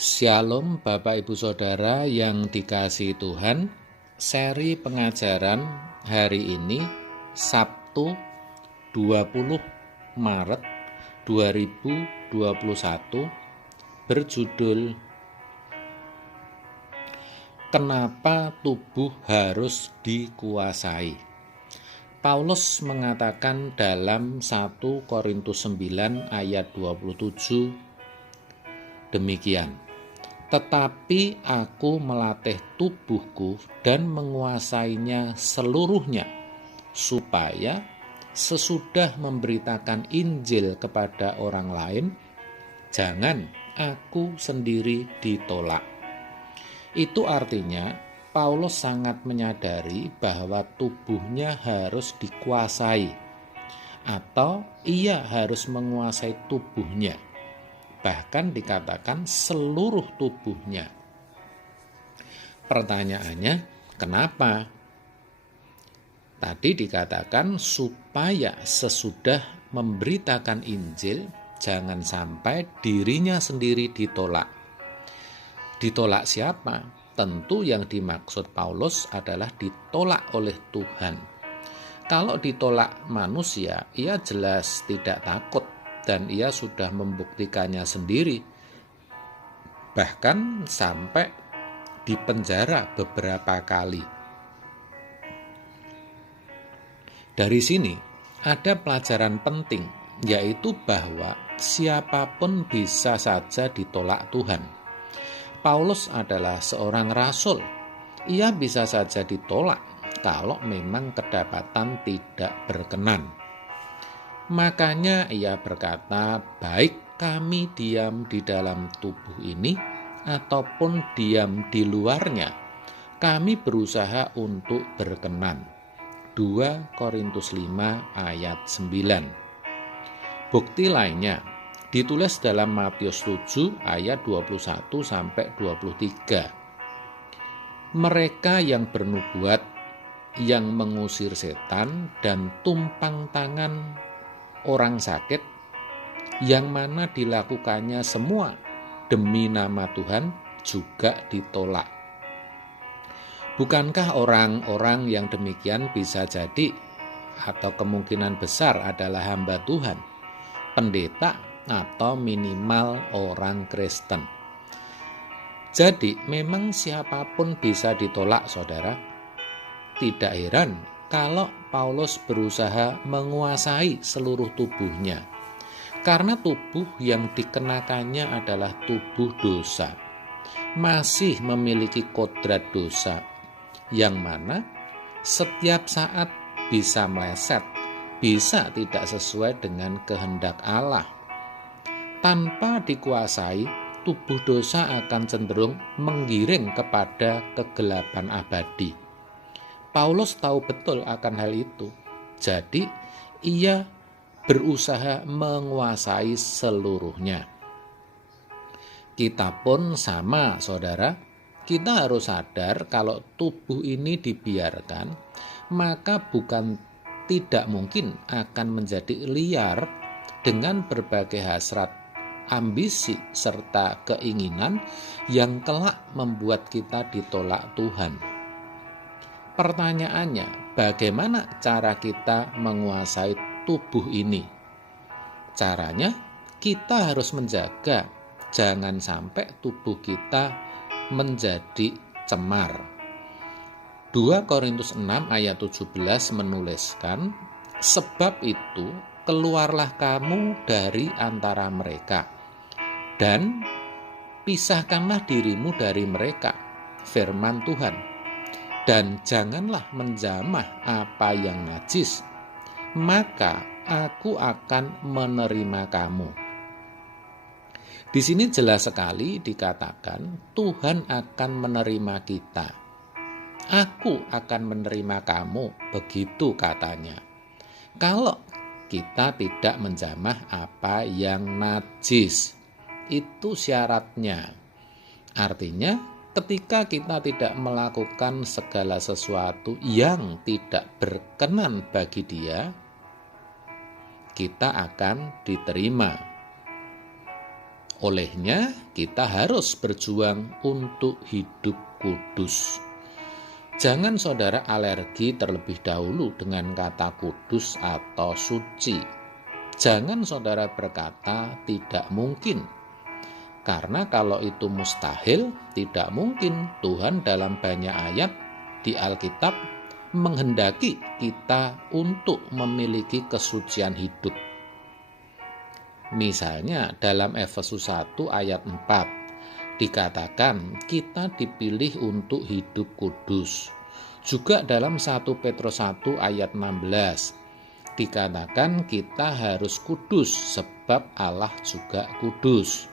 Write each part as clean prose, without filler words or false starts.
Shalom Bapak Ibu Saudara yang dikasihi Tuhan. Seri pengajaran hari ini Sabtu 20 Maret 2021 berjudul Kenapa tubuh harus dikuasai? Paulus mengatakan dalam 1 Korintus 9 ayat 27 demikian. Tetapi aku melatih tubuhku dan menguasainya seluruhnya, supaya sesudah memberitakan Injil kepada orang lain, jangan aku sendiri ditolak. Itu artinya Paulus sangat menyadari bahwa tubuhnya harus dikuasai, atau ia harus menguasai tubuhnya. Bahkan dikatakan seluruh tubuhnya. Pertanyaannya, kenapa? Tadi dikatakan supaya sesudah memberitakan Injil, jangan sampai dirinya sendiri ditolak. Ditolak siapa? Tentu yang dimaksud Paulus adalah ditolak oleh Tuhan. Kalau ditolak manusia, ia jelas tidak takut. Dan ia sudah membuktikannya sendiri, bahkan sampai dipenjara beberapa kali. Dari sini ada pelajaran penting, yaitu bahwa siapapun bisa saja ditolak Tuhan. Paulus adalah seorang rasul. Ia bisa saja ditolak kalau memang kedapatan tidak berkenan. Makanya ia berkata, baik kami diam di dalam tubuh ini ataupun diam di luarnya, kami berusaha untuk berkenan. 2 Korintus 5 ayat 9. Bukti lainnya ditulis dalam Matius 7 ayat 21-23. Mereka yang bernubuat, yang mengusir setan dan tumpang tangan orang sakit, yang mana dilakukannya semua demi nama Tuhan, juga ditolak. Bukankah orang-orang yang demikian bisa jadi atau kemungkinan besar adalah hamba Tuhan, pendeta, atau minimal orang Kristen? Jadi memang siapapun bisa ditolak, saudara. Tidak heran kalau Paulus berusaha menguasai seluruh tubuhnya, karena tubuh yang dikenakannya adalah tubuh dosa, masih memiliki kodrat dosa, yang mana setiap saat bisa meleset, bisa tidak sesuai dengan kehendak Allah. Tanpa dikuasai, tubuh dosa akan cenderung menggiring kepada kegelapan abadi. Paulus tahu betul akan hal itu. Jadi ia berusaha menguasai seluruhnya. Kita pun sama, saudara. Kita harus sadar kalau tubuh ini dibiarkan, maka bukan tidak mungkin akan menjadi liar dengan berbagai hasrat, ambisi, serta keinginan yang kelak membuat kita ditolak Tuhan. Pertanyaannya, bagaimana cara kita menguasai tubuh ini? Caranya, kita harus menjaga jangan sampai tubuh kita menjadi cemar. 2 Korintus 6 ayat 17 menuliskan, sebab itu keluarlah kamu dari antara mereka dan pisahkanlah dirimu dari mereka, firman Tuhan. Dan janganlah menjamah apa yang najis, maka aku akan menerima kamu. Di sini jelas sekali dikatakan Tuhan akan menerima kita. Aku akan menerima kamu, begitu katanya. Kalau kita tidak menjamah apa yang najis, itu syaratnya. Artinya, ketika kita tidak melakukan segala sesuatu yang tidak berkenan bagi Dia, kita akan diterima Olehnya, kita harus berjuang untuk hidup kudus. Jangan saudara alergi terlebih dahulu dengan kata kudus atau suci. Jangan saudara berkata tidak mungkin. Karena kalau itu mustahil, tidak mungkin Tuhan dalam banyak ayat di Alkitab menghendaki kita untuk memiliki kesucian hidup. Misalnya dalam Efesus 1 ayat 4 dikatakan kita dipilih untuk hidup kudus. Juga dalam 1 Petrus 1 ayat 16 dikatakan kita harus kudus sebab Allah juga kudus.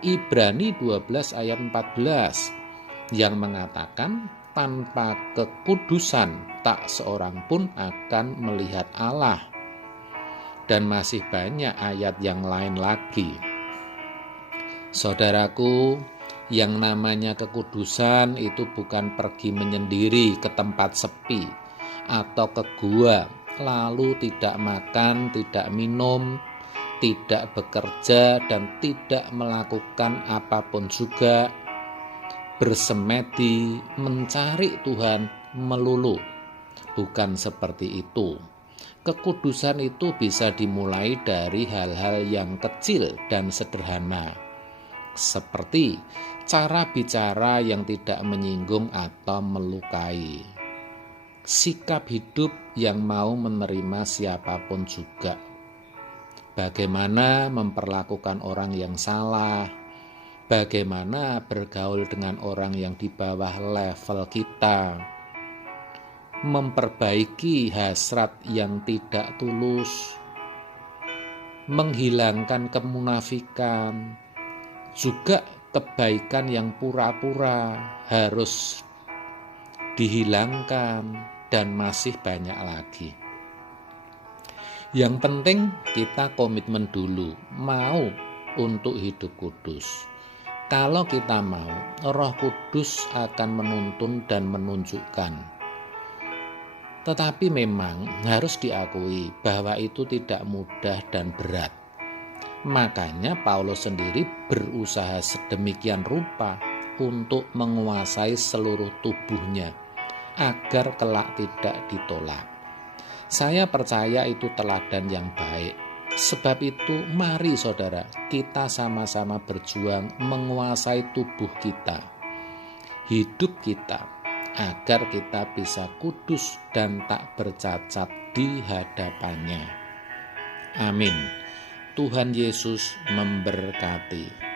Ibrani 12 ayat 14 yang mengatakan tanpa kekudusan tak seorang pun akan melihat Allah. Dan masih banyak ayat yang lain lagi. Saudaraku, yang namanya kekudusan itu bukan pergi menyendiri ke tempat sepi atau ke gua, lalu tidak makan, tidak minum, tidak bekerja, dan tidak melakukan apapun juga, bersemedi, mencari Tuhan melulu. Bukan seperti itu. Kekudusan itu bisa dimulai dari hal-hal yang kecil dan sederhana, seperti cara bicara yang tidak menyinggung atau melukai, sikap hidup yang mau menerima siapapun juga, bagaimana memperlakukan orang yang salah, bagaimana bergaul dengan orang yang di bawah level kita, memperbaiki hasrat yang tidak tulus, menghilangkan kemunafikan, juga kebaikan yang pura-pura harus dihilangkan, dan masih banyak lagi. Yang penting kita komitmen dulu, mau untuk hidup kudus. Kalau kita mau, Roh Kudus akan menuntun dan menunjukkan. Tetapi memang harus diakui bahwa itu tidak mudah dan berat. Makanya Paulus sendiri berusaha sedemikian rupa untuk menguasai seluruh tubuhnya agar kelak tidak ditolak. Saya percaya itu teladan yang baik. Sebab itu mari saudara, kita sama-sama berjuang menguasai tubuh kita, hidup kita, agar kita bisa kudus dan tak bercacat di hadapannya. Amin. Tuhan Yesus memberkati.